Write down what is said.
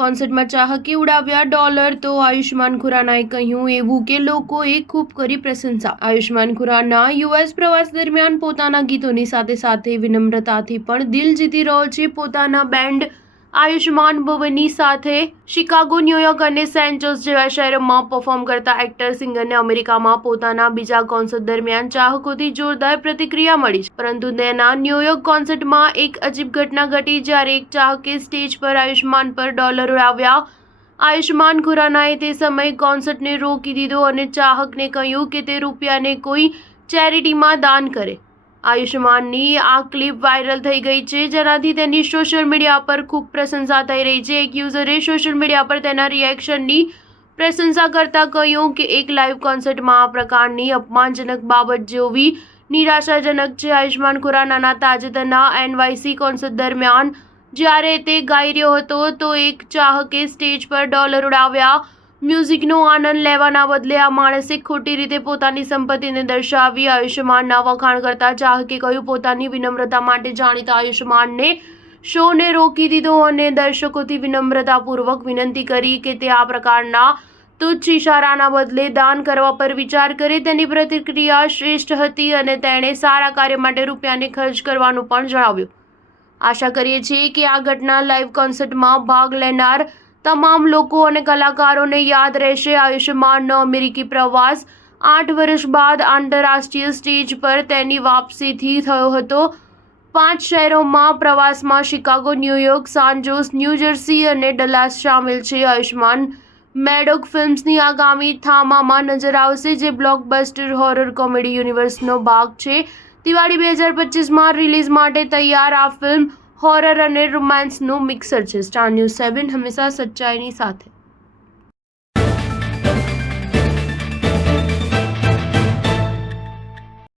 કોન્સર્ટમાં ચાહકે ઉડાવ્યા dollar તો આયુષ્માન ખુરાનાએ કહ્યું એવું કે લોકોએ ખૂબ કરી પ્રશંસા। આયુષ્માન ખુરાના યુએસ પ્રવાસ દરમિયાન પોતાના ગીતોની સાથે સાથે વિનમ્રતાથી પણ દિલ જીતી રહ્યો છે। પોતાના બેન્ડ આયુષ્માન ભવનની સાથે શિકાગો, ન્યૂયોર્ક અને સેન્ટ જોસ જેવા શહેરોમાં પરફોર્મ કરતા એક્ટર સિંગરને અમેરિકામાં પોતાના બીજા કોન્સર્ટ દરમિયાન ચાહકોથી જોરદાર પ્રતિક્રિયા મળી છે। પરંતુ તેના ન્યૂયોર્ક કોન્સર્ટમાં એક અજીબ ઘટના ઘટી જ્યારે એક ચાહકે સ્ટેજ પર આયુષ્માન પર ડોલર ઉડાવ્યા। આયુષ્માન ખુરાનાએ તે સમયે કોન્સર્ટને રોકી દીધો અને ચાહકને કહ્યું કે તે રૂપિયાને કોઈ ચેરિટીમાં દાન કરે। આયુષ્માનની આ ક્લિપ વાયરલ થઈ ગઈ છે, જેનાથી તેની સોશિયલ મીડિયા પર ખૂબ પ્રશંસા થઈ રહી છે। એક યુઝરે સોશિયલ મીડિયા પર તેના રિએક્શનની પ્રશંસા કરતા કહ્યું કે એક લાઈવ કોન્સર્ટમાં આ પ્રકારની અપમાનજનક બાબત જોવી નિરાશાજનક છે। આયુષ્માન ખુરાનાના તાજેતરના NYC કોન્સર્ટ દરમિયાન જ્યારે તે ગાઈ રહ્યો હતો તો એક ચાહકે સ્ટેજ પર ડોલર ઉડાવ્યા। મ્યુઝિકનો આનંદ લેવાના બદલે આ માણસે ખોટી રીતે પોતાની સંપત્તિને દર્શાવી। આયુષ્માનના વખાણ કરતા ચાહકે કહ્યું, પોતાની વિનમ્રતા માટે જાણીતા આયુષ્માનને શોને રોકી દીધો અને દર્શકોથી વિનમ્રતાપૂર્વક વિનંતી કરી કે તે આ પ્રકારના તુચ્છ ઇશારાના બદલે દાન કરવા પર વિચાર કરે। તેની પ્રતિક્રિયા શ્રેષ્ઠ હતી અને તેણે સારા કાર્ય માટે રૂપિયાને ખર્ચ કરવાનું પણ જણાવ્યું। આશા કરીએ છીએ કે આ ઘટના લાઈવ કોન્સર્ટમાં ભાગ લેનાર તમામ લોકો અને કલાકારોને યાદ રહેશે। આયુષ્માનનો અમેરિકી પ્રવાસ 8 વર્ષ બાદ આંતરરાષ્ટ્રીય સ્ટેજ પર તેની વાપસીથી થયો હતો। 5 શહેરોમાં પ્રવાસમાં શિકાગો, ન્યૂયોર્ક, સાન જોસ, ન્યૂ જર્સી અને ડલાસ શામેલ છે। આયુષ્માન મેડોક ફિલ્મ્સની આગામી થામામાં નજર આવશે, જે બ્લોકબસ્ટર હોરર કોમેડી યુનિવર્સનો ભાગ છે। દિવાળી 2025માં રિલીઝ માટે તૈયાર આ ફિલ્મ હોરર અને રોમાન્સનું મિક્સર છે। સ્ટાર ન્યૂઝ 7 હંમેશા સચ્ચાઈની સાથે।